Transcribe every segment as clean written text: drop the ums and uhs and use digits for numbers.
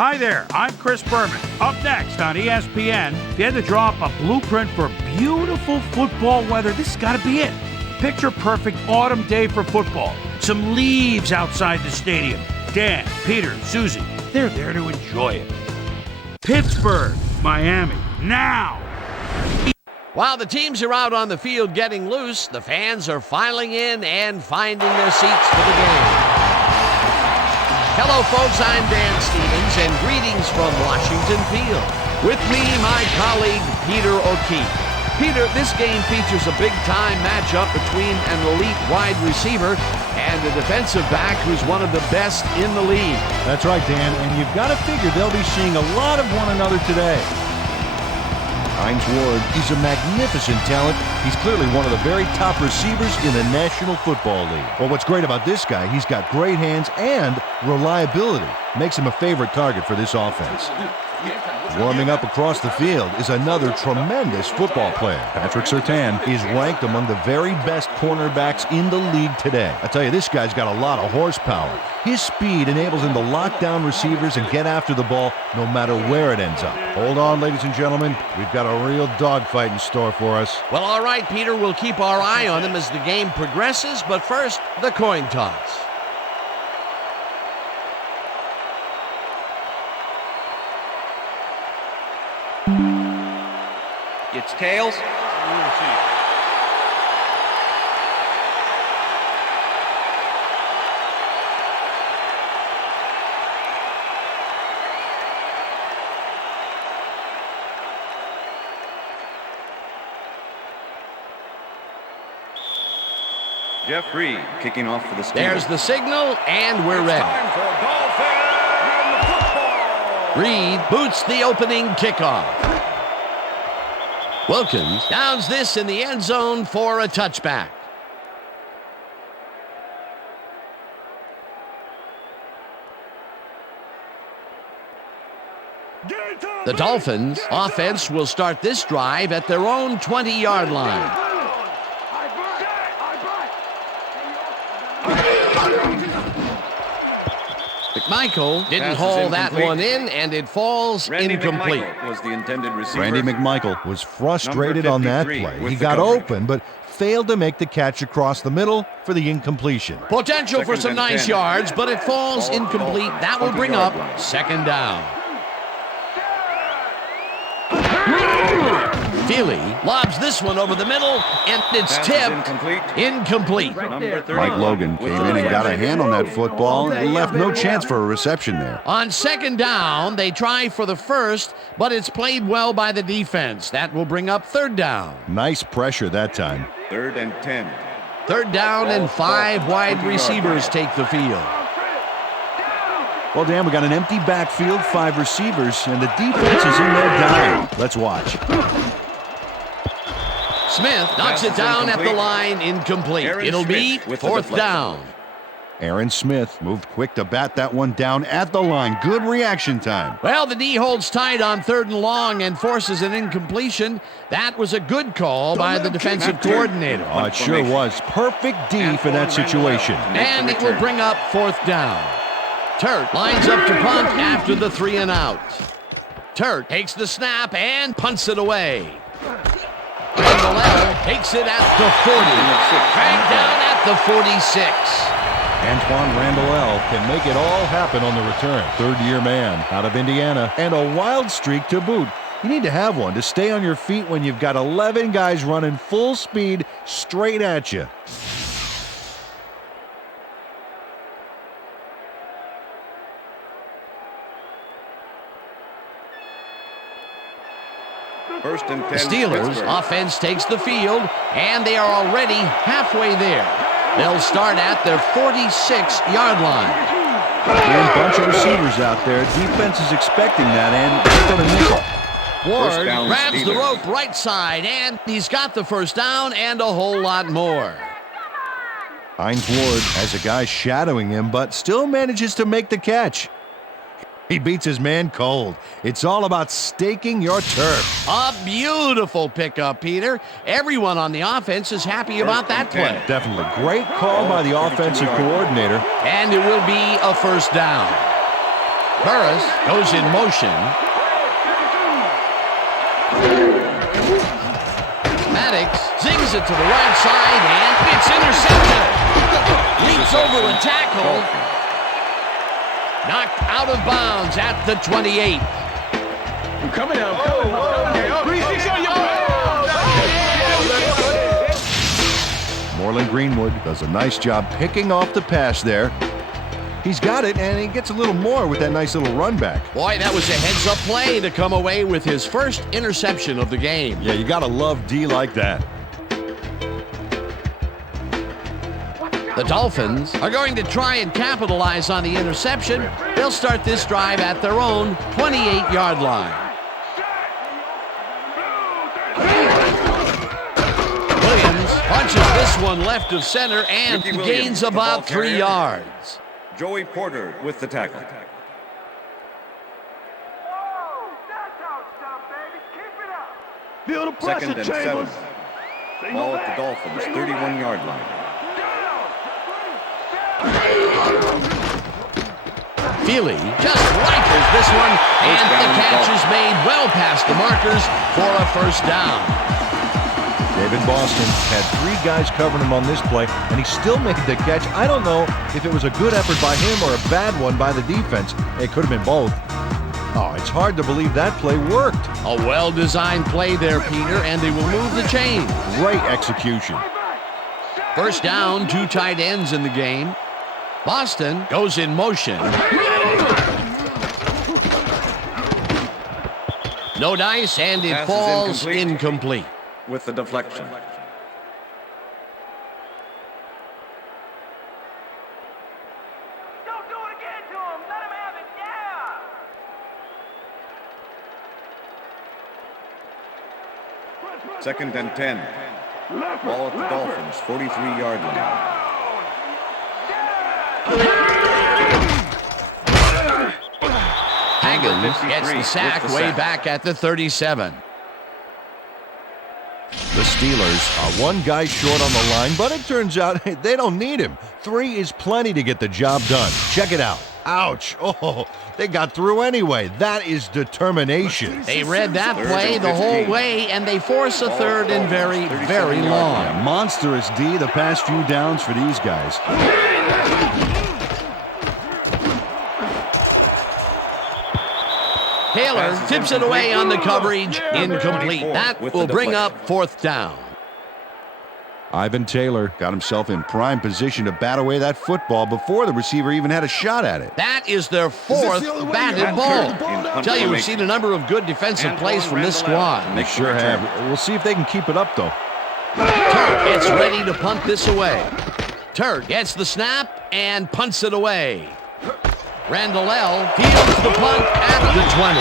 Hi there, I'm Chris Berman. Up next on ESPN, if you had to draw up a blueprint for beautiful football weather, this has got to be it. Picture perfect autumn day for football. Some leaves outside the stadium. Dan, Peter, Susie, they're there to enjoy it. Pittsburgh, Miami, now! While the teams are out on the field getting loose, the fans are filing in and finding their seats for the game. Hello, folks. I'm Dan Stevens, and greetings from Washington Field. With me, my colleague, Peter O'Keefe. Peter, this game features a big-time matchup between an elite wide receiver and a defensive back who's one of the best in the league. That's right, Dan, and you've got to figure they'll be seeing a lot of one another today. Hines Ward is a magnificent talent. He's clearly one of the very top receivers in the National Football League. Well, what's great about this guy, he's got great hands and reliability. Makes him a favorite target for this offense. Warming up across the field is another tremendous football player. Patrick Surtain is ranked among the very best cornerbacks in the league today. I tell you, this guy's got a lot of horsepower. His speed enables him to lock down receivers and get after the ball no matter where it ends up. Hold on, ladies and gentlemen. We've got a real dogfight in store for us. Well, all right, Peter, we'll keep our eye on him as the game progresses, but first, the coin toss. It's tails. Jeff Reed kicking off for the Steelers. There's the signal, and we're ready. Time for Dolphins football. Reed boots the opening kickoff. Wilkins downs this in the end zone for a touchback. The Dolphins offense will start this drive at their own 20-yard line. McMichael didn't haul that one in, and it falls incomplete. McMichael was the intended receiver. Randy McMichael was frustrated on that play. He got open, but failed to make the catch across the middle for the incompletion. Potential for some nice yards, but it falls incomplete. That will bring up second down. Feely lobs this one over the middle, and it's tipped. Incomplete. Mike Logan came in and got a hand on that football and left no chance for a reception there. On second down, they try for the first, but it's played well by the defense. That will bring up third down. Nice pressure that time. 3rd and 10. Third down, and 5 wide receivers take the field. Well, Dan, we got an empty backfield, 5 receivers, and the defense is in there dying. Let's watch. Smith knocks it down at the line, incomplete. It'll be 4th down. Aaron Smith moved quick to bat that one down at the line. Good reaction time. Well, the D holds tight on 3rd and long and forces an incompletion. That was a good call by the defensive coordinator. Oh, it sure was. Perfect D for that situation. And it will bring up 4th down. Turt lines up to punt after the 3 and out. Turt takes the snap and punts it away. Randall takes it at the 40. Dragged down at the 46. Antoine Randall can make it all happen on the return. 3rd-year man out of Indiana, and a wild streak to boot. You need to have one to stay on your feet when you've got 11 guys running full speed straight at you. First and 10. The Steelers offense takes the field, and they are already halfway there. They'll start at their 46-yard line. A bunch of receivers out there. Defense is expecting that, and they're going to nickel. Ward grabs the rope right side, and he's got the first down and a whole lot more. Hines Ward has a guy shadowing him, but still manages to make the catch. He beats his man cold. It's all about staking your turf. A beautiful pickup, Peter. Everyone on the offense is happy about that play. Definitely. Great call by the offensive coordinator. And it will be a first down. Burris goes in motion. Maddox zings it to the right side, and it's intercepted. Leaps over a tackle. Knocked out of bounds at the 28. Coming out. Moreland Greenwood does a nice job picking off the pass there. He's got it, and he gets a little more with that nice little run back. Boy, that was a heads-up play to come away with his first interception of the game. Yeah, you gotta love D like that. The Dolphins are going to try and capitalize on the interception. They'll start this drive at their own 28-yard line. Williams punches this one left of center and Ricky Williams, gains the ball about 3 carrier. yards. Joey Porter with the tackle. Feel the pressure, Second and Chambers. 7. Ball at the Dolphins, 31-yard line. Feely just rifles this one, and the catch is made well past the markers for a first down. David Boston had 3 guys covering him on this play, and he still made the catch. I don't know if it was a good effort by him or a bad one by the defense. It could have been both. Oh, it's hard to believe that play worked. A well-designed play there, Peter, and they will move the chain. Great execution. First down, 2 tight ends in the game. Boston goes in motion. No dice, and it Pass is falls incomplete. incomplete. With the deflection. Don't do it again to him. Let him have it. Yeah. Second and 10. Ball at the Dolphins, 43-yard line. Haggins gets the 53 sack with the way sack. back at the 37. The Steelers are 1 guy short on the line, but it turns out they don't need him. 3 is plenty to get the job done. Check it out. Ouch. Oh, they got through anyway. That is determination. They read that Third play and the whole 15. way, and they force a third and very, 37 very yard long. line. Monstrous D the past few downs for these guys. Taylor Pass is tips it away on the incomplete. coverage. Incomplete. 24 That with will the bring deflection. up 4th down. Ivan Taylor got himself in prime position to bat away that football before the receiver even had a shot at it. That is their 4th batted have ball. turned in Tell you, we've confirmation. seen a number of good defensive plays from this squad. They Make the sure return. have. We'll see if they can keep it up, though. Turk gets ready to punt this away. Turk gets the snap and punts it away. Randall L. fields the punt at the 20.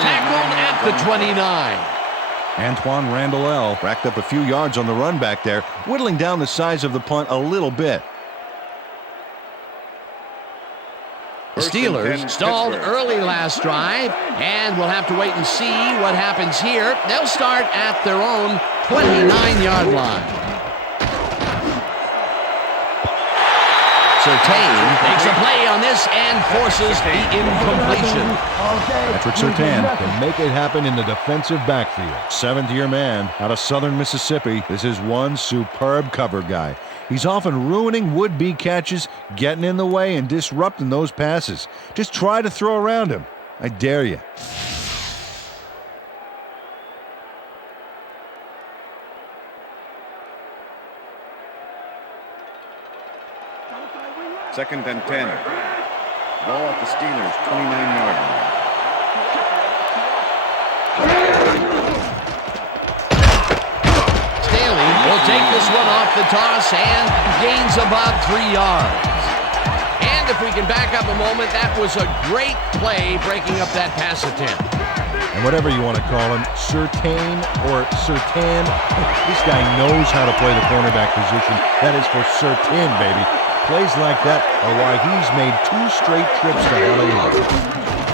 Tackled at the 29. Antoine Randall L. racked up a few yards on the run back there, whittling down the size of the punt a little bit. The First and 10, Steelers stalled Pittsburgh. early last drive, and we'll have to wait and see what happens here. They'll start at their own 29-yard line. Surtain makes a play on this and forces the incompletion. Patrick Surtain can make it happen in the defensive backfield. 7th-year man out of southern Mississippi. This is one superb cover guy. He's often ruining would-be catches, getting in the way and disrupting those passes. Just try to throw around him. I dare you. Second and 10. Ball at the Steelers, 29-yard line. Staley will take this one off the toss and gains about 3 yards. And if we can back up a moment, that was a great play breaking up that pass attempt. And whatever you want to call him, Surtain or Surtain, this guy knows how to play the cornerback position. That is for certain, baby. Plays like that are why he's made 2 straight trips to Hollywood.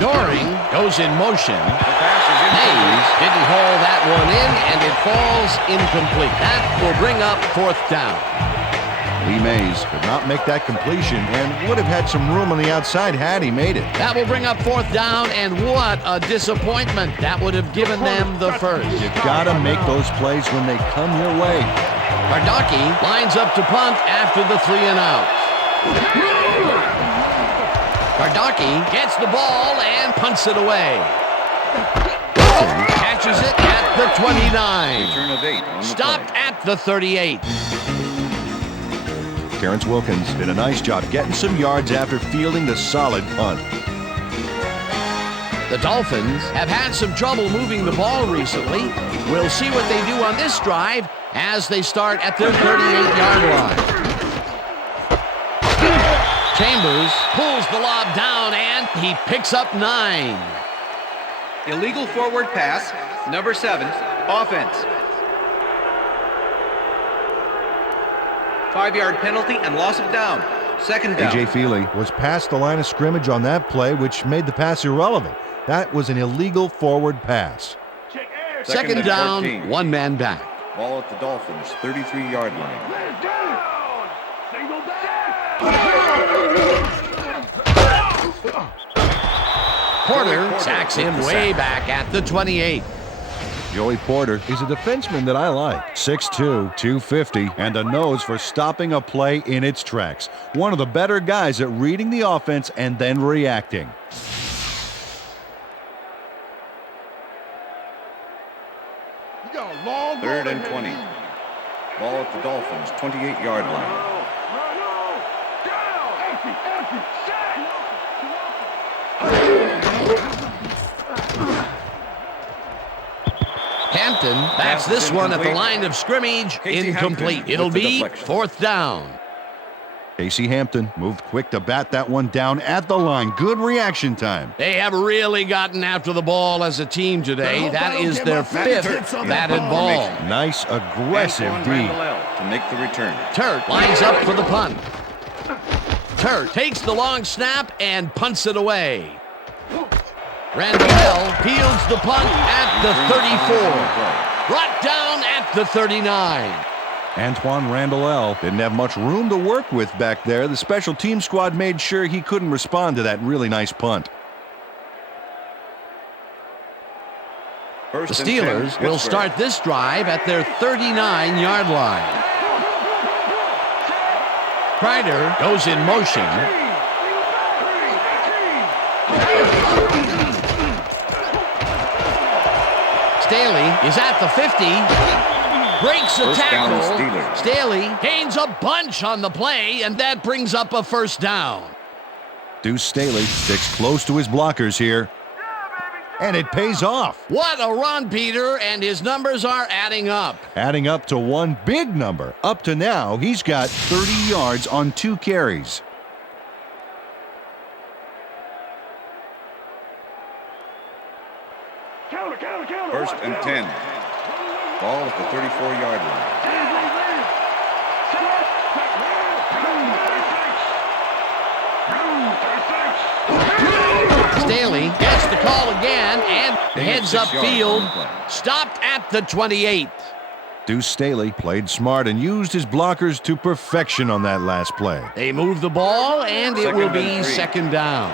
Doring goes in motion. The pass is Hayes incomplete. didn't haul that one in, and it falls incomplete. That will bring up 4th down. Lee Mays could not make that completion and would have had some room on the outside had he made it. That will bring up fourth down, and what a disappointment. That would have given them the first. You gotta make those plays when they come your way. Kardaki lines up to punt after the 3 and out. Kardaki gets the ball and punts it away. Catches it at the 29. Return of 8 on the Stopped play. at the 38. Terrence Wilkins did a nice job getting some yards after fielding the solid punt. The Dolphins have had some trouble moving the ball recently. We'll see what they do on this drive as they start at their 38-yard line. Chambers pulls the lob down, and he picks up 9. Illegal forward pass, number 7, offense. 5-yard penalty and loss of down. Second down. A.J. Feely was past the line of scrimmage on that play, which made the pass irrelevant. That was an illegal forward pass. Second and down, 14. 1 man back. Ball at the Dolphins' 33-yard line. Porter sacks him way back at the 28. Joey Porter is a defenseman that I like. 6'2", 250, and a nose for stopping a play in its tracks. One of the better guys at reading the offense and then reacting. Third and 20. Ball at the Dolphins' 28-yard line. Hampton backs this one at the line of scrimmage. Casey Incomplete. Hampton It'll with the be deflection. fourth down. Casey Hampton moved quick to bat that one down at the line. Good reaction time. They have really gotten after the ball as a team today. That is their 5th batted ball. Nice, aggressive Antoine D. Randall to make the return. Turt lines up for the punt. Turt takes the long snap and punts it away. Randall fields the punt at the 34. Brought down at the 39. Antoine Randall didn't have much room to work with back there. The special team squad made sure he couldn't respond to that really nice punt. First The and 10, Steelers will Pittsburgh. start this drive at their 39-yard line. Kreider goes in motion. Staley is at the 50. Breaks a First down, tackle. Steelers. Staley gains a bunch on the play, and that brings up a first down. Deuce Staley sticks close to his blockers here. And it pays off. What a run, Peter, and his numbers are adding up. Adding up to one big number. Up to now, he's got 30 yards on 2 carries. First and 10. Ball at the 34-yard line. Staley gets the call again and heads 6 yards upfield. on the play. Stopped at the 28. Deuce Staley played smart and used his blockers to perfection on that last play. They move the ball, and it Second will and be 3. second down.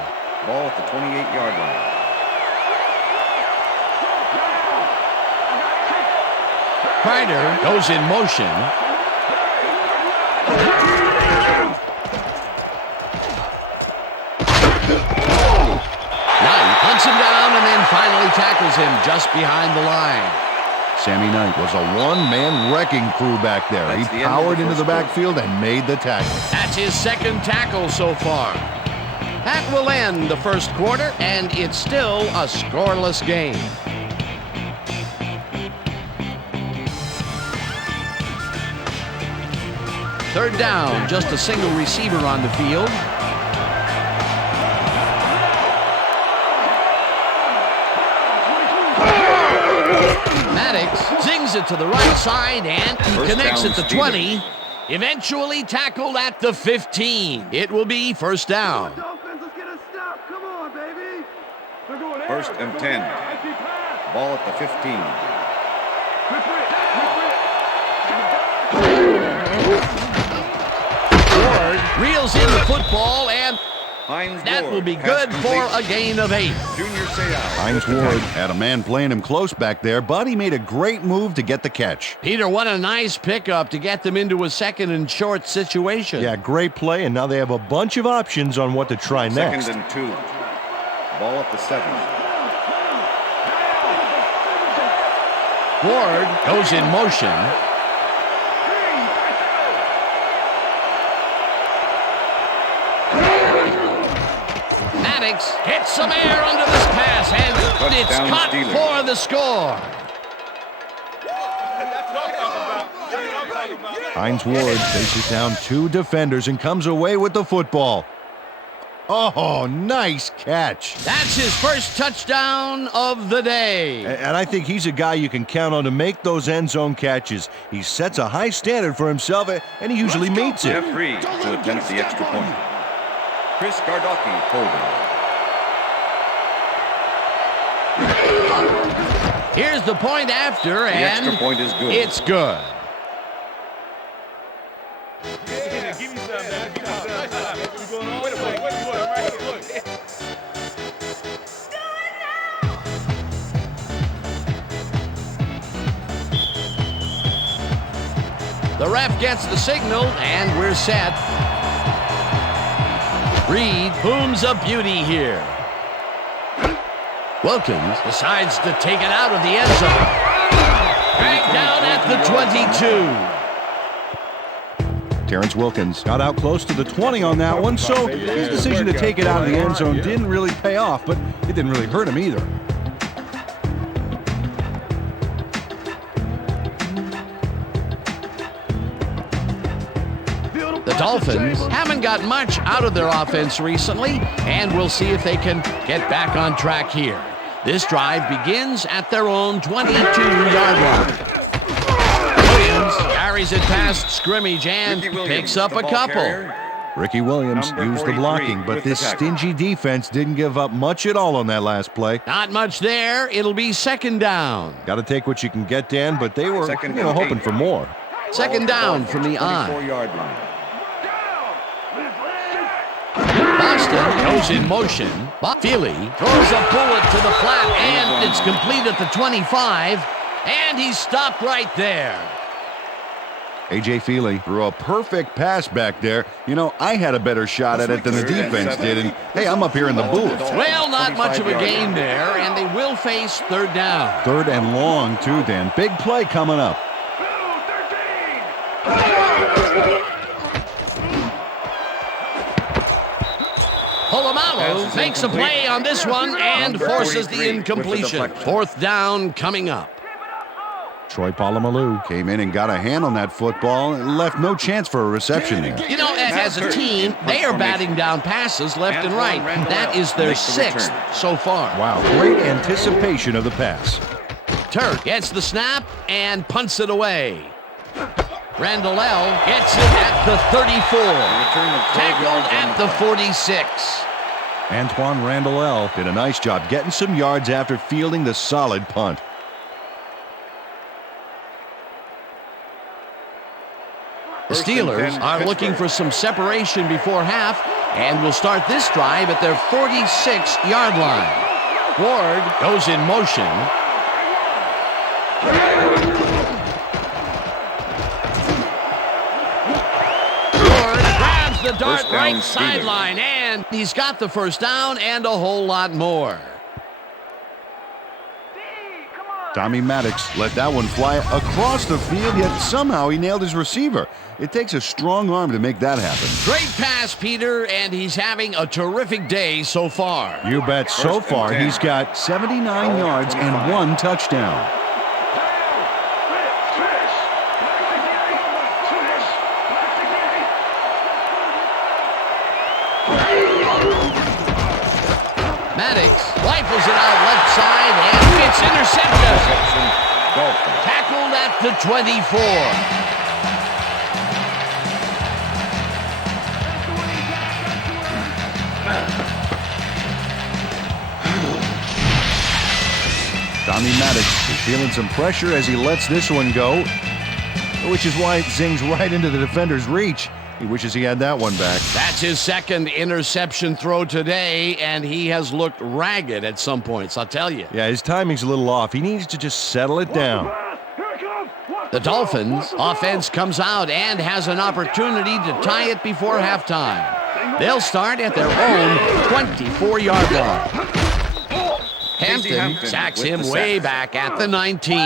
Ball at the 28-yard line. Kreider goes in motion. Knight hunts him down and then finally tackles him just behind the line. Sammy Knight was a one-man wrecking crew back there. That's the He end of the powered into first the quarter. backfield and made the tackle. That's his second tackle so far. That will end the first quarter, and it's still a scoreless game. Third down, just a single receiver on the field. Maddox zings it to the right side, and he First connects down, at the Steelers. 20. Eventually tackled at the 15. It will be first down. Dolphins, let's get a stop. Come on, baby. They're going First and 10. Ball at the 15. Reels in the football, and Hines that Ward, will be pass good for complete. a gain of 8. Junior Seau. Hines Ward had a man playing him close back there, but he made a great move to get the catch. Peter, what a nice pickup to get them into a 2nd and short situation. Yeah, great play, and now they have a bunch of options on what to try next. 2nd and 2. Ball at the 7. Ward goes in motion. Maddox gets some air under this pass, and it's Touchdown caught Steelers. for the score. Hines Ward faces down 2 defenders and comes away with the football. Oh, nice catch. That's his first touchdown of the day. And I think he's a guy you can count on to make those end zone catches. He sets a high standard for himself, and he usually meets it. Jeff Reed to attempt the extra point. Chris Gardocki holding. Here's the point after, The and extra point is good. it's good. The ref gets the signal, and we're set. Reed booms a beauty here. Wilkins decides to take it out of the end zone. Dragged down at the 22. Terrence Wilkins got out close to the 20 on that one, so his decision to take it out of the end zone didn't really pay off, but it didn't really hurt him either. The Dolphins haven't got much out of their offense recently, and we'll see if they can get back on track here. This drive begins at their own 22-yard line. Williams carries it past scrimmage and picks up a couple. Ricky Williams Number used the 43 blocking, but with the this tackle. stingy defense didn't give up much at all on that last play. Not much there. It'll be 2nd down. Got to take what you can get, Dan, but they were Second and hoping 8. for more. 2nd down from the eye. 24-yard line. Boston goes in motion. Feely throws a bullet to the flat, and it's complete at the 25, and he's stopped right there. A.J. Feely threw a perfect pass back there. You know, I had a better shot at it than the defense did, and hey, I'm up here in the booth. Well, not much of a gain there, and they will face 3rd down. 3rd and long, too, Dan. Big play coming up. Polamalu makes a play on this one and Number forces 43 the incompletion. with the deflection. 4th down coming up. Troy Polamalu came in and got a hand on that football and left no chance for a reception there. You know, as a team, they are batting down passes left and right. That is their 6th so far. Wow, great anticipation of the pass. Turk gets the snap and punts it away. Randall gets it at the 34. Tackled at the 46. Antoine Randall did a nice job getting some yards after fielding the solid punt. The Steelers are looking for some separation before half and will start this drive at their 46-yard line. Ward goes in motion. Ward grabs the dart right Steelers. sideline, and he's got the 1st down and a whole lot more. Tommy Maddox let that one fly across the field, yet somehow he nailed his receiver. It takes a strong arm to make that happen. Great pass, Peter, and he's having a terrific day so far. You bet. So 1st and far, 10. he's got 79 yards and 1 touchdown. Maddox rifles it out left side, and it's intercepted. Dolphins. Tackled at the 24. Tommy Maddox is feeling some pressure as he lets this one go, which is why it zings right into the defender's reach. He wishes he had that one back. That's his second interception throw today, and he has looked ragged at some points, I'll tell you. Yeah, his timing's a little off. He needs to just settle it down. The Dolphins offense comes out and has an opportunity to tie it before halftime. They'll start at their own 24-yard line. Hampton sacks him way back at the 19.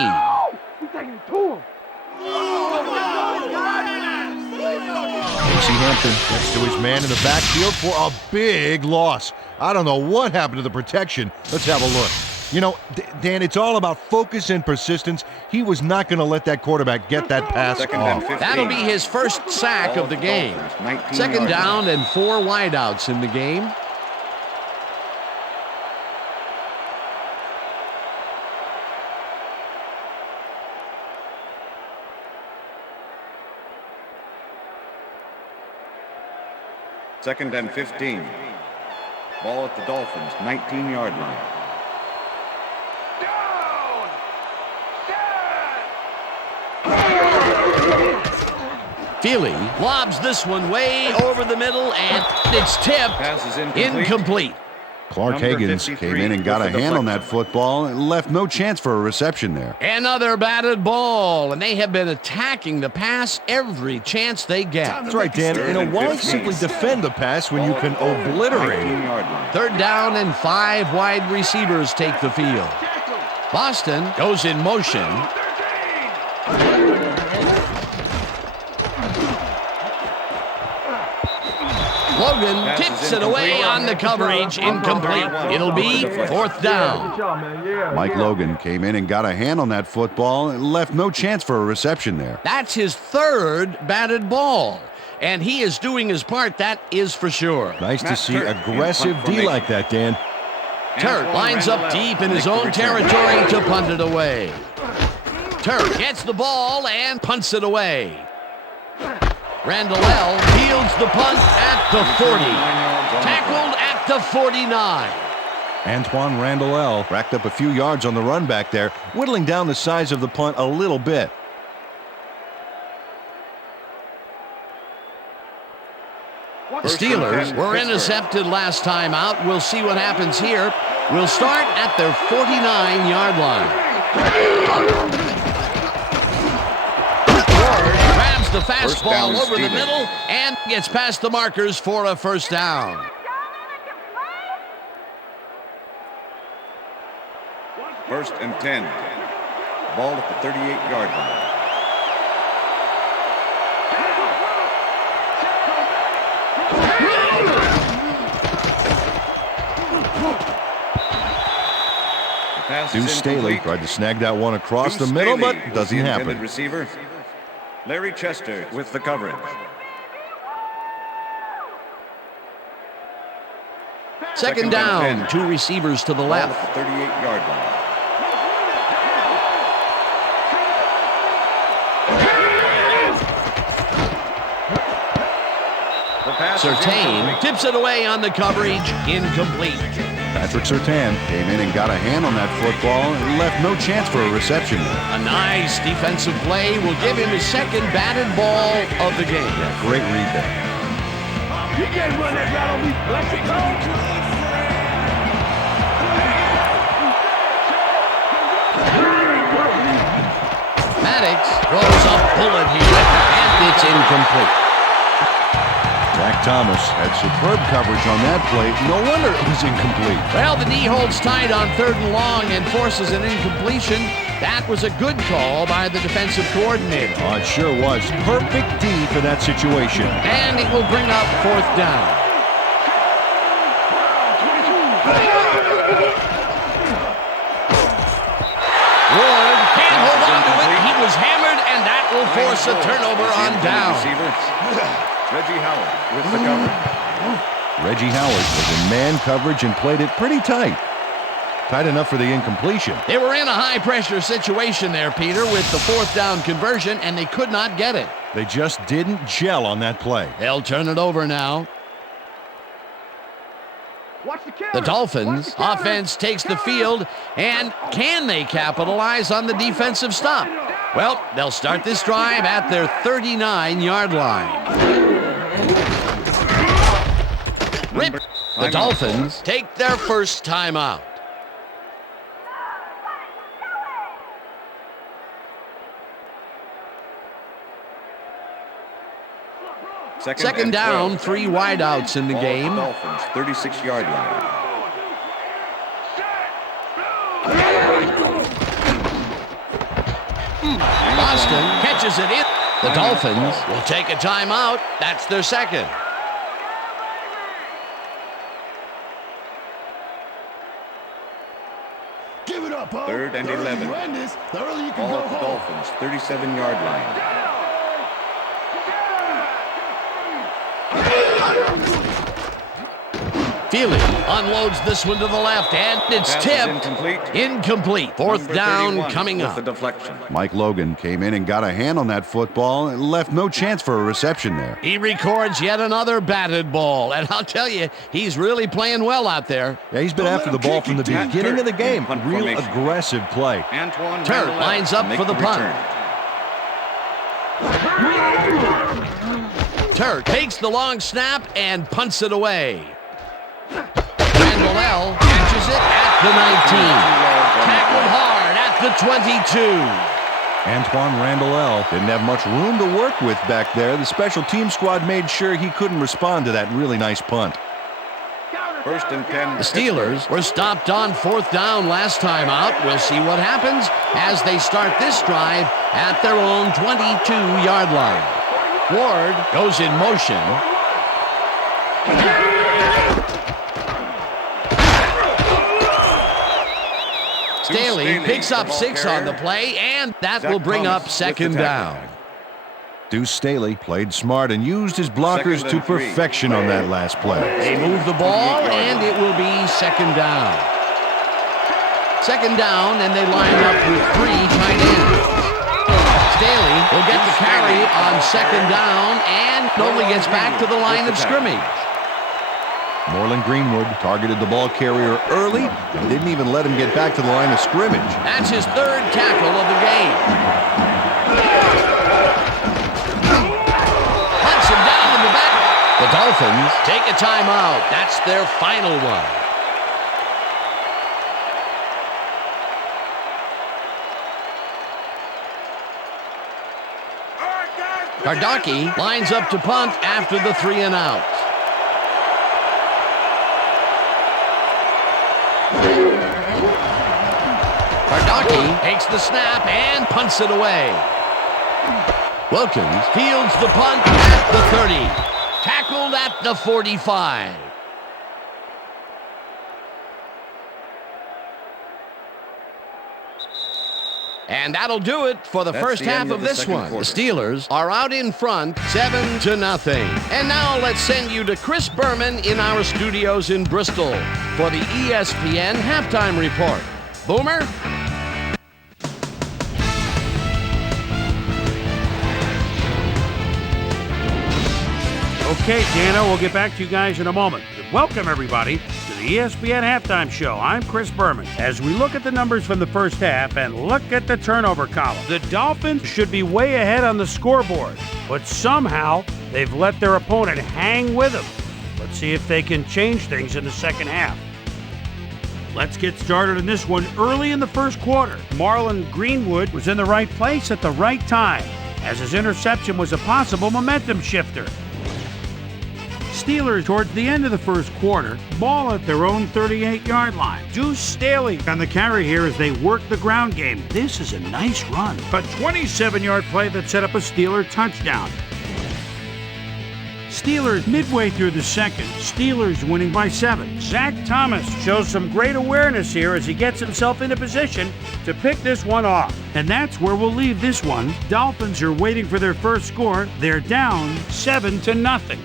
Casey Hampton gets to his man in the backfield for a big loss. I don't know what happened to the protection. Let's have a look. You know, Dan, it's all about focus and persistence. He was not going to let that quarterback get that pass off. That'll be his first sack of the game. Second down and 4 wideouts in the game. Second and 15. Ball at the Dolphins, 19-yard line. Feely lobs this one way over the middle, and it's tipped. Pass is incomplete. Clark Higgins came in and got a hand on that football and left no chance for a reception there. Another batted ball, and they have been attacking the pass every chance they get. That's right, Dan. And why simply defend the pass when you can obliterate it? Third down and 5 wide receivers take the field. Boston goes in motion. Logan tips it away on the coverage, incomplete. It'll be 4th down. Mike Logan came in and got a hand on that football and left no chance for a reception there. That's his 3rd batted ball, and he is doing his part, that is for sure. Nice to see aggressive D like that, Dan. Turk lines up deep in his own territory to punt it away. Turk gets the ball and punts it away. Randall fields the punt at the 40. Tackled at the 49. Antoine Randall racked up a few yards on the run back there, whittling down the size of the punt a little bit. The Steelers were intercepted last time out. We'll see what happens here. We'll start at their 49-yard line. The fastball over the middle and gets past the markers for a 1st down. First and 10. Ball at the 38-yard line. Deuce Staley tried to snag that one across the middle, but doesn't happen. Receiver. Larry Chester with the coverage. Second down, 2 receivers to the left. 38-yard line. Surtain tips it away on the coverage, incomplete. Patrick Surtain came in and got a hand on that football and left no chance for a reception. A nice defensive play will give him his 2nd batted ball of the game. Yeah, great read there. You can't run that route on me. Let it go. Maddox throws a bullet here, and it's incomplete. Zach Thomas had superb coverage on that play. No wonder it was incomplete. Well, the D holds tight on 3rd and long and forces an incompletion. That was a good call by the defensive coordinator. Oh, it sure was. Perfect D for that situation. And it will bring up 4th down. Ward can't hold on to it. He was hammered, and that will force a turnover on down. Reggie Howard with the coverage. Reggie Howard was in man coverage and played it pretty tight. Tight enough for the incompletion. They were in a high-pressure situation there, Peter, with the 4th down conversion, and they could not get it. They just didn't gel on that play. They'll turn it over now. The Dolphins offense takes the field, and can they capitalize on the defensive stop? Well, they'll start this drive at their 39-yard line. Rip. The Dolphins take their first timeout. Second down, 3 wideouts in the game. Dolphins, 36-yard line. Boston catches it in. The Dolphins will take a timeout. That's their second. Give it up, Bo. 3rd and 11. Ball Ball at the Dolphins, 37-yard line. Feely unloads this one to the left, and it's Pass is tipped. Incomplete. 4th down coming with up. the deflection. Mike Logan came in and got a hand on that football and left no chance for a reception there. He records yet another batted ball, and I'll tell you, he's really playing well out there. Yeah, he's been after the ball from the beginning of the game. Real aggressive play. Antoine Turk Randall lines to up make for the punt. return. Turk takes the long snap and punts it away. Randall catches it at the 19. Tackled hard at the 22. Antoine Randall didn't have much room to work with back there. The special team squad made sure he couldn't respond to that really nice punt. 1st and 10. The Steelers were stopped on 4th down last time out. We'll see what happens as they start this drive at their own 22-yard line. Ward goes in motion. Staley picks up 6 on the play, and that will bring up 2nd down. Deuce Staley played smart and used his blockers to perfection on that last play. They move the ball, and it will be 2nd down. 2nd down, and they line up with 3 tight ends. Staley will get the carry on 2nd down and only gets back to the line of scrimmage. Moreland Greenwood targeted the ball carrier early and didn't even let him get back to the line of scrimmage. That's his 3rd tackle of the game. Hunts him down in the back. The Dolphins take a timeout. That's their final one. Kardaki lines up to punt after the 3 and out. Kardaki takes the snap and punts it away. Wilkins fields the punt at the 30. Tackled at the 45. And that'll do it for the first half of this one. The Steelers are out in front, 7-0. And now let's send you to Chris Berman in our studios in Bristol for the ESPN Halftime Report. Boomer? Okay, Dano, we'll get back to you guys in a moment. Welcome, everybody, to the ESPN Halftime Show. I'm Chris Berman. As we look at the numbers from the first half and look at the turnover column, the Dolphins should be way ahead on the scoreboard, but somehow they've let their opponent hang with them. Let's see if they can change things in the second half. Let's get started in this one early in the first quarter. Moreland Greenwood was in the right place at the right time, as his interception was a possible momentum shifter. Steelers towards the end of the first quarter, ball at their own 38-yard line. Deuce Staley on the carry here as they work the ground game. This is a nice run. A 27-yard play that set up a Steeler touchdown. Steelers midway through the second. Steelers winning by 7. Zach Thomas shows some great awareness here as he gets himself into position to pick this one off. And that's where we'll leave this one. Dolphins are waiting for their first score. They're down 7-0.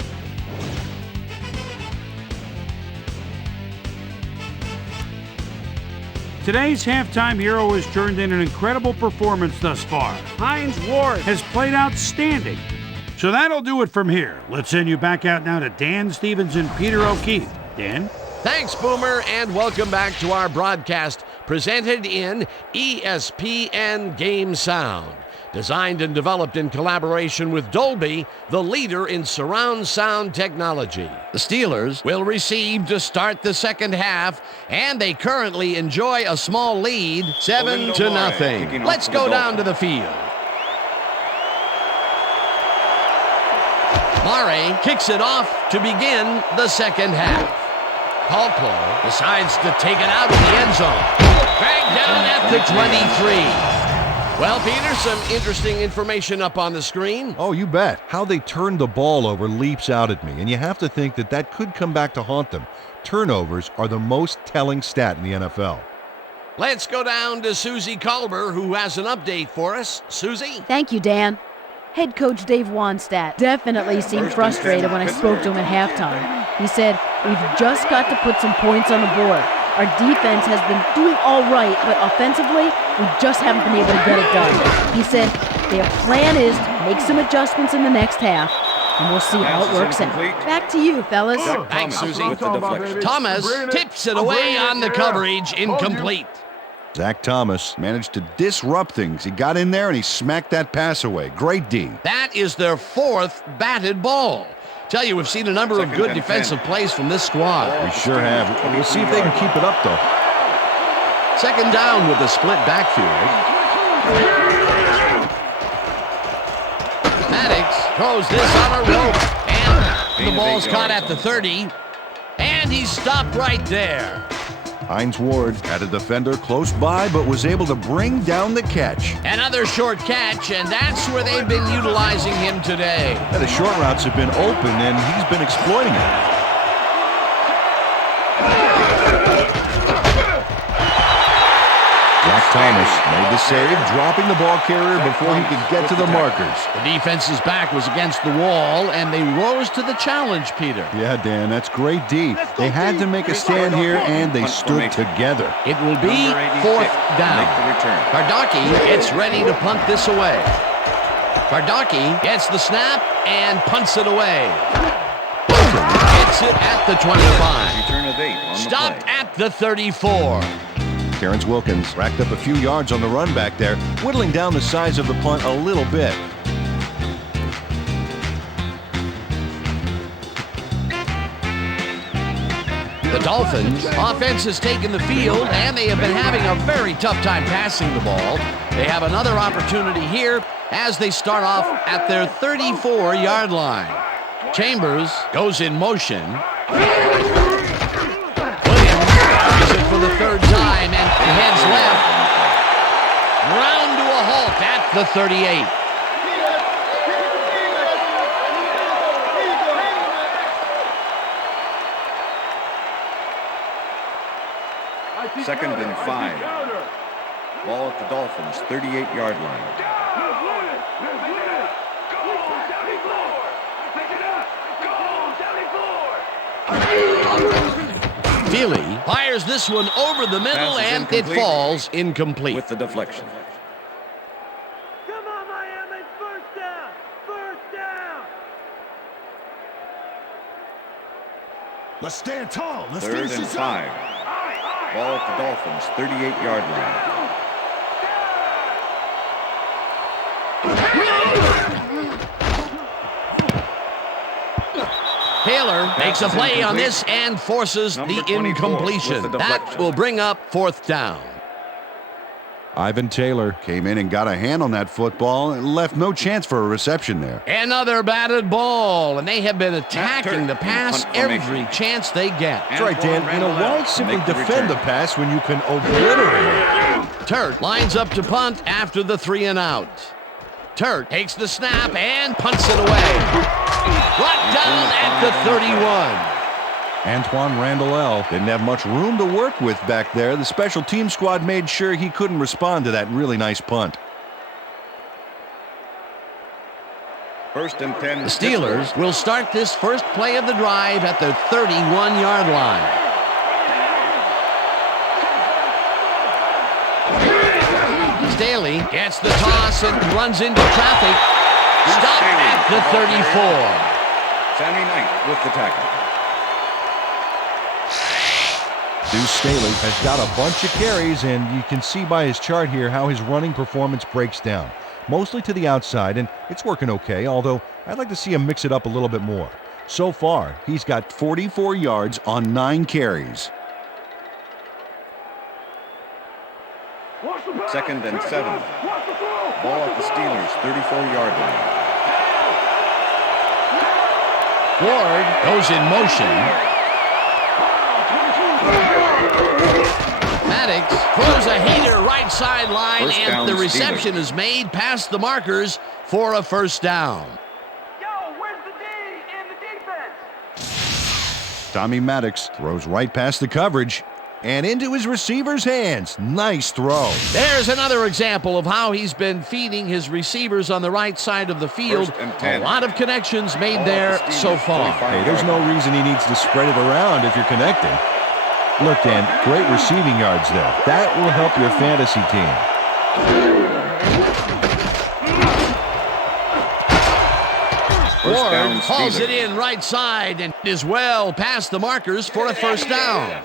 Today's halftime hero has turned in an incredible performance thus far. Hines Ward has played outstanding. So that'll do it from here. Let's send you back out now to Dan Stevens and Peter O'Keefe. Dan? Thanks, Boomer, and welcome back to our broadcast presented in ESPN Game Sound. Designed and developed in collaboration with Dolby, the leader in surround sound technology. The Steelers will receive to start the second half, and they currently enjoy a small lead, 7-0. Let's go down to the field. Murray kicks it off to begin the second half. Halklow decides to take it out of the end zone. Dragged down at the 23. Well, Peter, some interesting information up on the screen. Oh, you bet. How they turned the ball over leaps out at me, and you have to think that that could come back to haunt them. Turnovers are the most telling stat in the NFL. Let's go down to Susie Culber, who has an update for us. Susie? Thank you, Dan. Head coach Dave Wannstedt definitely seemed frustrated when I spoke to him at halftime. He said, "We've just got to put some points on the board. Our defense has been doing all right, but offensively, we just haven't been able to get it done." He said, "Their plan is to make some adjustments in the next half, and we'll see how it works out." Back to you, fellas. Thanks, Susie. With the deflection. Thomas tips it away on the coverage, incomplete. Zach Thomas managed to disrupt things. He got in there and he smacked that pass away. Great D. That is their fourth batted ball. Tell you, we've seen a number of good defensive plays from this squad. We sure have. We'll see if they can keep it up, though. Second down with a split backfield. Maddox throws this on a rope, and the ball's caught at the 30, and he's stopped right there. Hines Ward had a defender close by, but was able to bring down the catch. Another short catch, and that's where they've been utilizing him today. Yeah, the short routes have been open, and he's been exploiting it. Zach Thomas made the save, dropping the ball carrier before he could get to the markers. The defense's back was against the wall, and they rose to the challenge, Peter. Yeah, Dan, that's great D. They had to make a stand here, and they stood together. It will be fourth down. Bardocki gets ready to punt this away. Bardocki gets the snap and punts it away. Gets it at the 25. Stopped at the 34. Terrence Wilkins racked up a few yards on the run back there, whittling down the size of the punt a little bit. The Dolphins offense has taken the field, and they have been having a very tough time passing the ball. They have another opportunity here as they start off at their 34-yard line. Chambers goes in motion. For the third time, and heads left. Round to a halt at the 38. Second and 5. Ball at the Dolphins' 38-yard line. Feely fires this one over the middle, and it falls incomplete. With the deflection. Come on, Miami! First down! First down! Let's stand tall. Let's Third finish and this 5. up. Ball at the Dolphins' 38-yard line. Taylor makes a play on this and forces the incompletion. That will bring up fourth down. Ivan Taylor came in and got a hand on that football and left no chance for a reception there. Another batted ball, and they have been attacking the pass every chance they get. That's right, Dan. You know, why simply defend the pass when you can obliterate it? Turt lines up to punt after the 3 and out. Turt takes the snap and punts it away. Brought down at the 31. Antoine Randall didn't have much room to work with back there. The special team squad made sure he couldn't respond to that really nice punt. First and 10. The Steelers will start this first play of the drive at their 31-yard line. Staley gets the toss and runs into traffic. Stopped at the 34. Sammy Knight with the tackle. Deuce Staley has got a bunch of carries, and you can see by his chart here how his running performance breaks down. mostly to the outside, and it's working okay, although I'd like to see him mix it up a little bit more. So far, he's got 44 yards on 9 carries. 2nd and 7. Ball at the Steelers' 34-yard line. Ward goes in motion. Maddox throws a heater right sideline, First and down, the reception Steelers. is made past the markers for a first down. Yo, where's the D in the defense? Tommy Maddox throws right past the coverage and into his receiver's hands. Nice throw. There's another example of how he's been feeding his receivers on the right side of the field. First and A 10. lot of connections made Ball there at the so Steelers' far. 35 Hey, there's no reason he needs to spread it around if you're connecting. Look, Dan, great receiving yards there. That will help your fantasy team. First down, Ward hauls Steelers. it in right side and is well past the markers for a first down.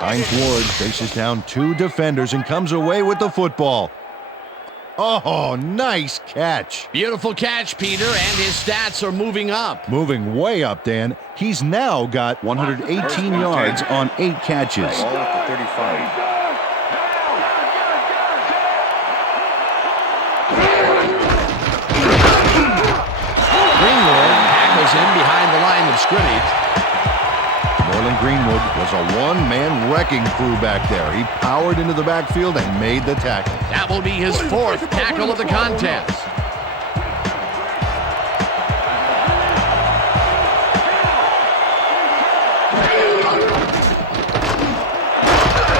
Hines Ward faces down 2 defenders and comes away with the football. Oh, nice catch. Beautiful catch, Peter, and his stats are moving up. Moving way up, Dan. He's now got 118 yards on 8 catches. Ball at the 35. Greenwood tackles him behind the line of scrimmage. Moreland Greenwood was a one-man wrecking crew back there. He powered into the backfield and made the tackle. That will be his 4th tackle of the contest.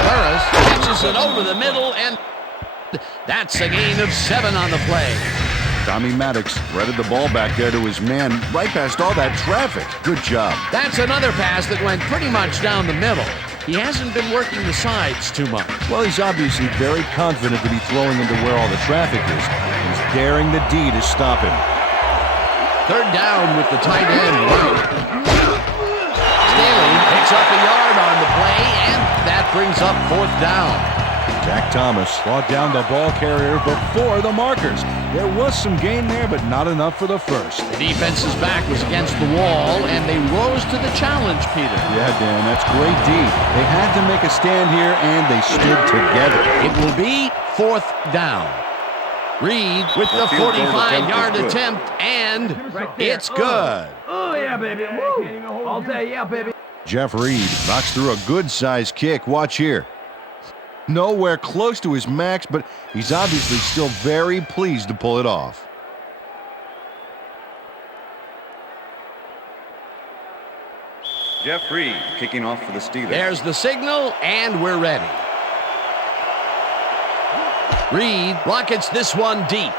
Burris catches it over the middle, and that's a gain of 7 on the play. Tommy Maddox threaded the ball back there to his man right past all that traffic. Good job. That's another pass that went pretty much down the middle. He hasn't been working the sides too much. Well, he's obviously very confident to be throwing into where all the traffic is. He's daring the D to stop him. 3rd down with the tight end right. Staley picks up a yard on the play, and that brings up 4th down. Jack Thomas brought down the ball carrier before the markers. There was some gain there, but not enough for the first. The defense's back was against the wall, and they rose to the challenge, Peter. Yeah, Dan, that's great D. They had to make a stand here, and they stood together. It will be 4th down. Reed with the field goal 45-yard attempt is good. attempt, and it's good. Oh, yeah, baby. Woo. All day, yeah, baby. Jeff Reed knocks through a good-sized kick. Watch here. Nowhere close to his max, but he's obviously still very pleased to pull it off. Jeff Reed kicking off for the Steelers. There's the signal, and we're ready. Reed rockets this one deep.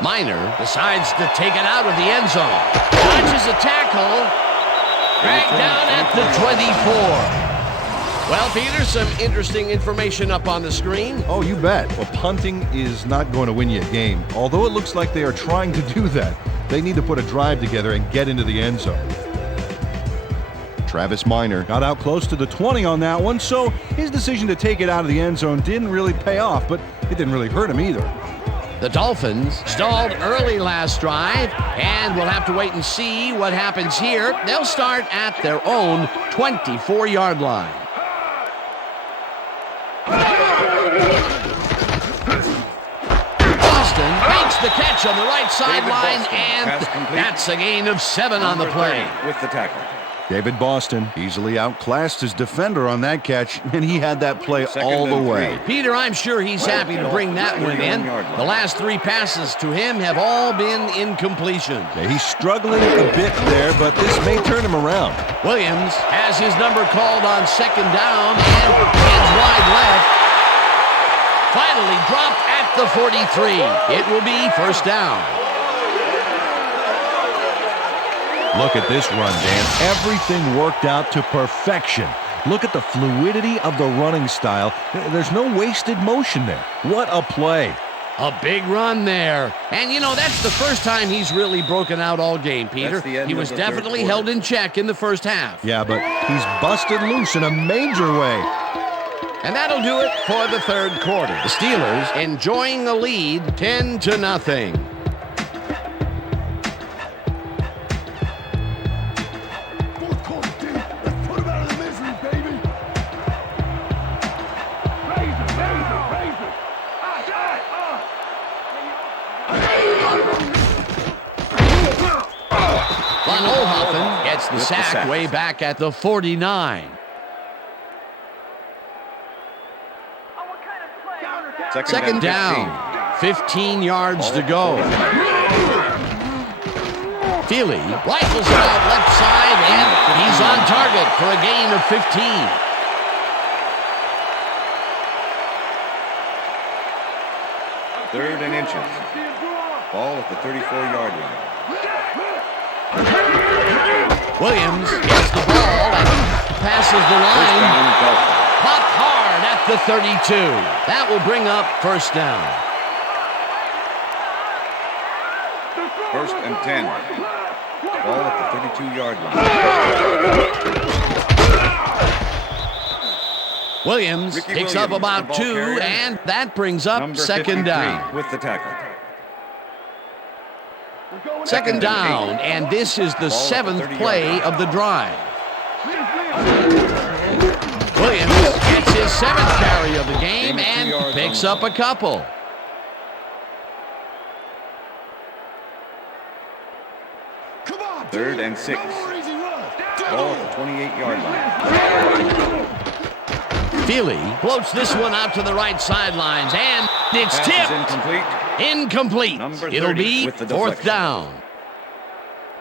Miner decides to take it out of the end zone. Dodges a tackle. Dragged down at the 24. Well, Peter, some interesting information up on the screen. Oh, you bet. Well, punting is not going to win you a game. Although it looks like they are trying to do that. They need to put a drive together and get into the end zone. Travis Miner got out close to the 20 on that one, so his decision to take it out of the end zone didn't really pay off, but it didn't really hurt him either. The Dolphins stalled early last drive, and we'll have to wait and see what happens here. They'll start at their own 24-yard line. Boston makes the catch on the right sideline, and that's a gain of 7 on the play. With the tackle. David Boston easily outclassed his defender on that catch, and he had that play all the way. Peter, I'm sure he's happy to bring that one in. The last 3 passes to him have all been incompletion. Yeah, he's struggling a bit there, but this may turn him around. Williams has his number called on 2nd down and heads wide left. Finally dropped at the 43. It will be 1st down. Look at this run, Dan. Everything worked out to perfection. Look at the fluidity of the running style. There's no wasted motion there. What a play. A big run there. And, you know, that's the first time he's really broken out all game, Peter. He was definitely held in check in the first half. Yeah, but he's busted loose in a major way. And that'll do it for the third quarter. The Steelers enjoying the lead 10-0. Fourth quarter, dude. Let's put him out of the misery, baby. Von Oelhoffen gets the sack way back at the 49. Second down, 15 yards to go. Feely rifles it out left side, and he's on target for a gain of 15. Third and inches. Ball at the 34-yard line. Williams gets the ball and passes the line. First down, Dolphins. Popped hard at the 32. That will bring up first down. First and 10. Ball at the 32-yard line. Williams Ricky picks Williams, up about the ball 2, carrier. and that brings up Number second 53 down. with the tackle. Second down, and this is the Ball at the 7th 30-yard play line. of the drive. Williams gets his 7th carry of the game Gain of 2 and yards picks on up a couple. Come on, Third dude. and 6. No more easy runs. Ball at the 28-yard line. Feely floats this one out to the right sidelines, and it's Pass is tipped. incomplete. Incomplete. Number It'll 30 be with the fourth deflection. down.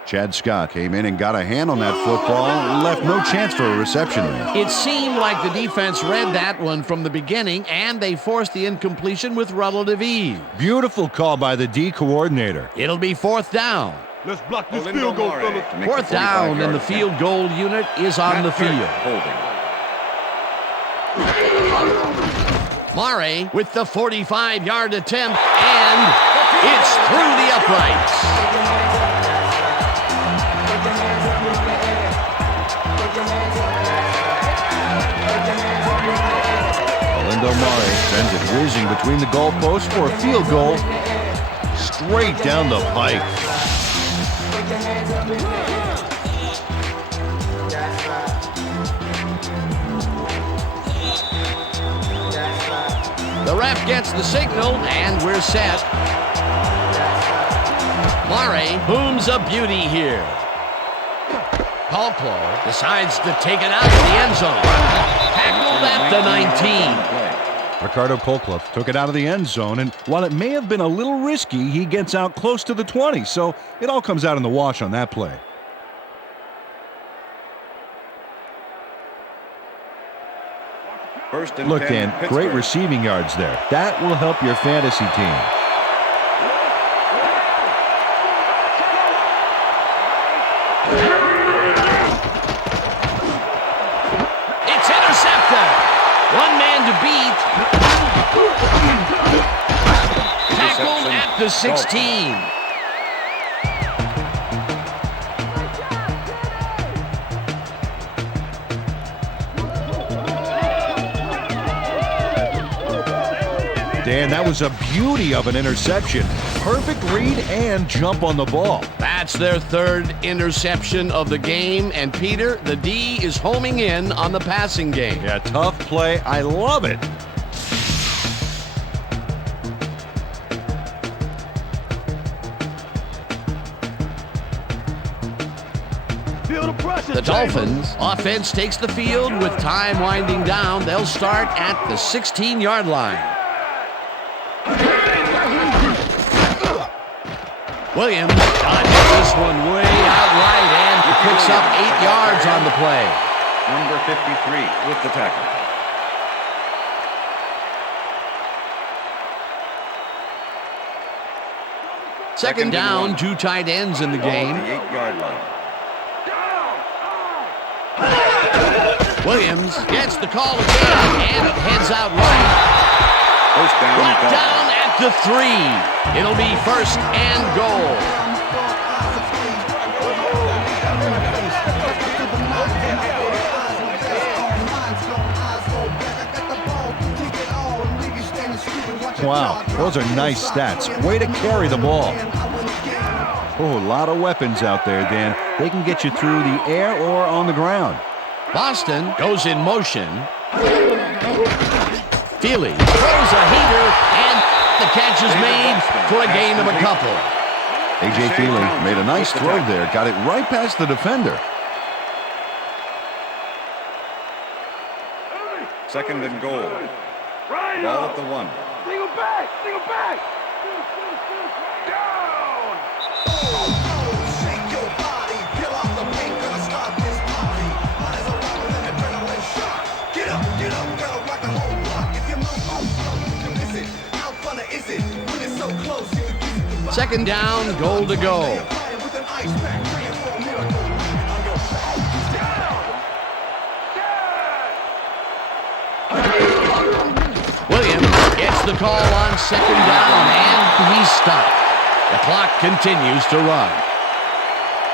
Chad Scott came in and got a hand on that football and left no chance for a reception there. It seemed like the defense read that one from the beginning, and they forced the incompletion with relative ease. Beautiful call by the D coordinator. It'll be fourth down. Let's block this Olindo field goal, Mare fellas. to make Fourth the down, 45-yard and the attempt. field goal unit is on the Matt Kirk field. holding. Mare with the 45-yard attempt, and it's through the uprights. Olindo Mare sends it whizzing between the goalposts for a field goal straight down the pike. The ref gets the signal, and we're set. Mare booms a beauty here. Colclough decides to take it out of the end zone. Tackled at the 19. Ricardo Colclough took it out of the end zone, and while it may have been a little risky, he gets out close to the 20, so it all comes out in the wash on that play. First and Look, 10, Dan, great Pittsburgh. receiving yards there. That will help your fantasy team. It's intercepted. One man to beat. Tackled at the 16. Dan, that was a beauty of an interception. Perfect read and jump on the ball. That's their third interception of the game, and Peter, the D is homing in on the passing game. Yeah, tough play. I love it. Feel the pressure, The Chambers. Dolphins offense takes the field with time winding down. They'll start at the 16-yard line. Williams dodges this one way out right and picks up 8 yards on the play. Number 53 with the tackle. Second down, 2 tight ends in the Ball game. at the 8-yard line. Williams gets the call again, and it heads out right. First down, Brought Dolphins. down at the 3. It'll be first and goal. Wow, those are nice stats. Way to carry the ball. Oh, a lot of weapons out there, Dan. They can get you through the air or on the ground. Boston goes in motion. Feely throws a heater, and the catch is made for a gain of a couple. A.J. Feely made a nice throw there. Got it right past the defender. Second and goal. Right Ball up. at the 1. Single back. Single back. Down. Shake your body, peel off the paint, gonna start this party. Might as well rock with an adrenaline shot. Get up, girl, rock the whole block. If you move, you can miss it. How fun is it when it's so close? You can kiss it goodbye. Second down, goal to go. Playing with an ice pack, praying for a miracle. On your Williams gets the call on second down, and he's stopped. The clock continues to run.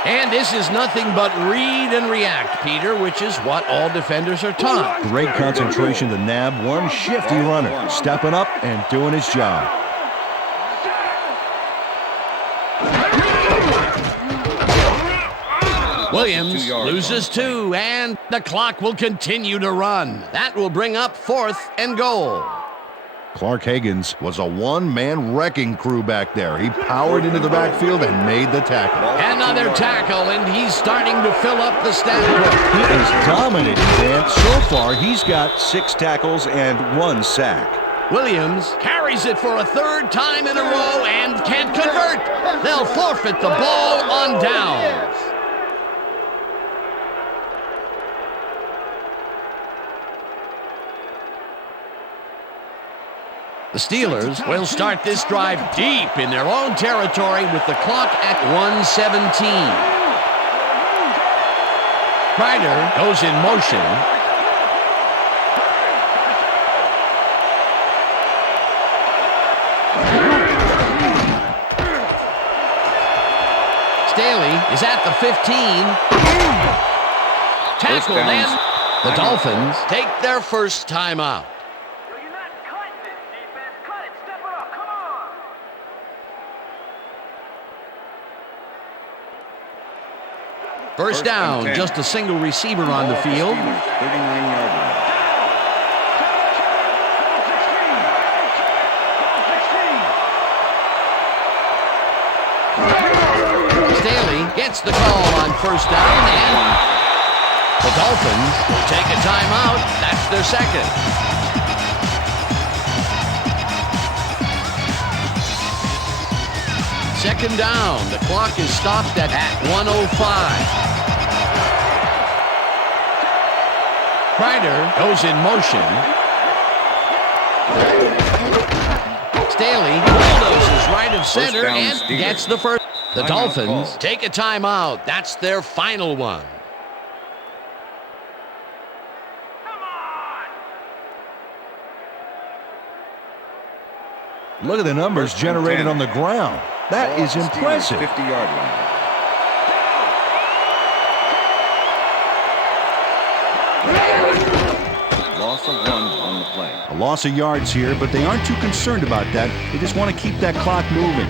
And this is nothing but read and react, Peter, which is what all defenders are taught. Great concentration to nab one shifty runner, stepping up and doing his job. Williams loses 2, and the clock will continue to run. That will bring up 4th and goal. Clark Higgins was a one-man wrecking crew back there. He powered into the backfield and made the tackle. Another tackle, and he's starting to fill up the stat book. He is dominating, Dan. So far, he's got 6 tackles and 1 sack. Williams carries it for a 3rd time in a row and can't convert. They'll forfeit the ball on downs. The Steelers will start this drive deep in their own territory with the clock at 1:17. Kreider goes in motion. Staley is at the 15. Tackle, and the Dolphins take their first timeout. First down, just a single receiver on the field. 39-yard line. Staley gets the call on first down, and the Dolphins will take a timeout. That's their second. Second down. The clock is stopped at 1:05. Kreider goes in motion. Staley bulldozes right of center and gets the first. The Dolphins take a timeout. That's their final one. Look at the numbers generated on the ground. That is impressive. 50-yard line. Loss of 1 on the play. A loss of yards here, but they aren't too concerned about that. They just want to keep that clock moving.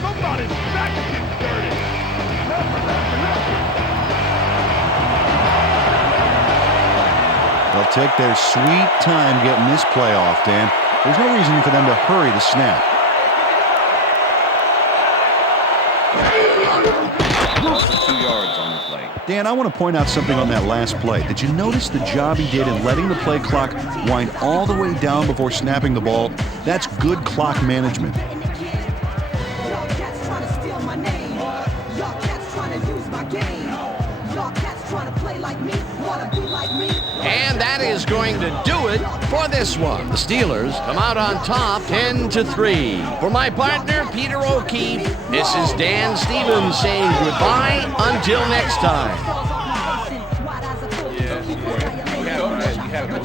Somebody's back to get dirty. They'll take their sweet time getting this play off, Dan. There's no reason for them to hurry the snap. Loss of 2 yards on the play. Dan, I want to point out something on that last play. Did you notice the job he did in letting the play clock wind all the way down before snapping the ball? That's good clock management. And that is going to do it for this one. The Steelers come out on top 10-3. For my partner, Peter O'Keefe, this is Dan Stevens saying goodbye until next time. You have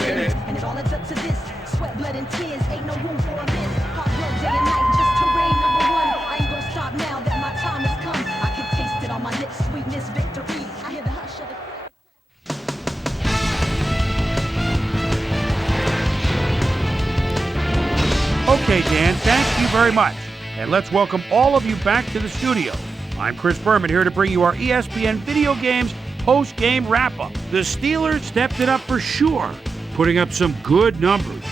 Okay, Dan, thank you very much. And let's welcome all of you back to the studio. I'm Chris Berman here to bring you our ESPN Video Games post-game wrap-up. The Steelers stepped it up for sure, putting up some good numbers.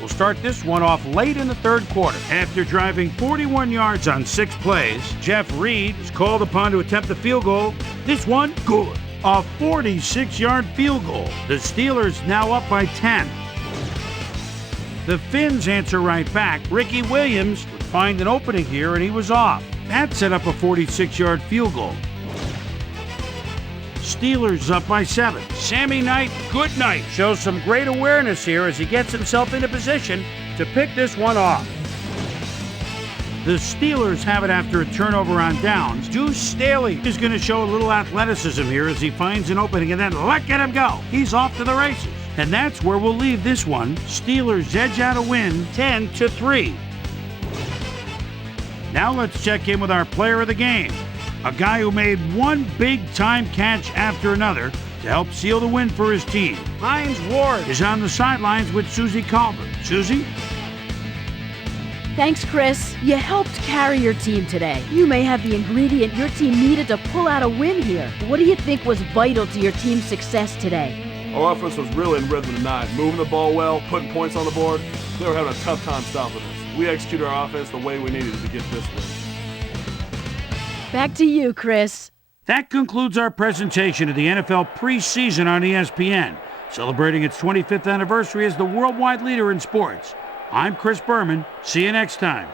We'll start this one off late in the third quarter. After driving 41 yards on 6 plays, Jeff Reed is called upon to attempt the field goal. This one, good. A 46-yard field goal. The Steelers now up by 10. The Finns answer right back. Ricky Williams would find an opening here, and he was off. That set up a 46-yard field goal. Steelers up by 7. Sammy Knight, good night, shows some great awareness here as he gets himself into position to pick this one off. The Steelers have it after a turnover on downs. Deuce Staley is going to show a little athleticism here as he finds an opening, and then look at him go. He's off to the races. And that's where we'll leave this one. Steelers edge out a win 10-3. Now let's check in with our player of the game. A guy who made one big-time catch after another to help seal the win for his team. Hines Ward is on the sidelines with Susie Colbert. Susie? Thanks, Chris. You helped carry your team today. You may have the ingredient your team needed to pull out a win here. What do you think was vital to your team's success today? Our offense was really in rhythm tonight, moving the ball well, putting points on the board. They were having a tough time stopping us. We executed our offense the way we needed to get this win. Back to you, Chris. That concludes our presentation of the NFL preseason on ESPN, celebrating its 25th anniversary as the worldwide leader in sports. I'm Chris Berman. See you next time.